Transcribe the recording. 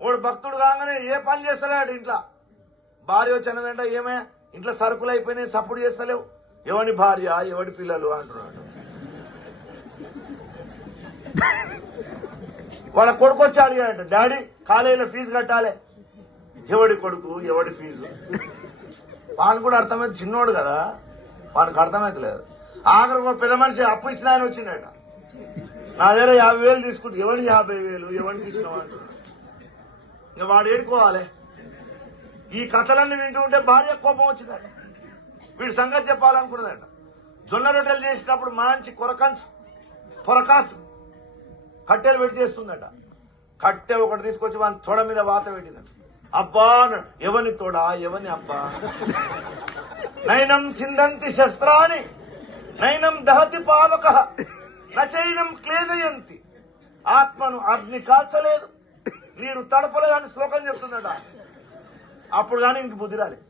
వాడు భక్తుడు కాగానే ఏ పని చేస్తలేడు ఇంట్లో. భార్య వచ్చినదంట, ఏమే ఇంట్లో సరుకులు అయిపోయినాయి, సపోర్ట్ చేస్తలేవు. ఎవడి భార్య ఎవడి పిల్లలు అంటున్నాడు. వాళ్ళ కొడుకు వచ్చి అడిగాడంట, డాడీ కాలేజీలో ఫీజు కట్టాలి. ఎవడి కొడుకు ఎవడి ఫీజు? వానికి కూడా అర్థమైతే, చిన్నోడు కదా వానికి అర్థమైతలేదు. ఆఖరికి ఒక పెద్ద మనిషి అప్పు ఇచ్చిన ఆయన వచ్చిండట, నా దగ్గర 50,000 తీసుకుంటు. ఎవరికి 50,000 ఎవరికి ఇచ్చినావు అంటున్నాడు. ఇంకా వాడు ఏడుకోవాలి. ఈ కథలన్నీ వింటూ ఉంటే భార్య కోపం వచ్చిందట. వీడి సంగతి చెప్పాలనుకున్నదట. జొన్న రొట్టెలు చేసినప్పుడు మంచి పొరకాసు కట్టెలు పెట్టి చేస్తుందట. కట్టె ఒకటి తీసుకొచ్చి వాని తొడ మీద వాత పెట్టిందట. అబ్బా ఎవని తోడా ఎవని అబ్బా. నైనం చిందంతి శస్త్రాన్ని నైనం దహతి పావక నచైనం క్లేదయంతి. ఆత్మను అగ్ని కాల్చలేదు, నీరు తడపలేదు అని శ్లోకం చెప్తుందట. అప్పుడు కానీ ఇంక బుద్ధి రాలేదు.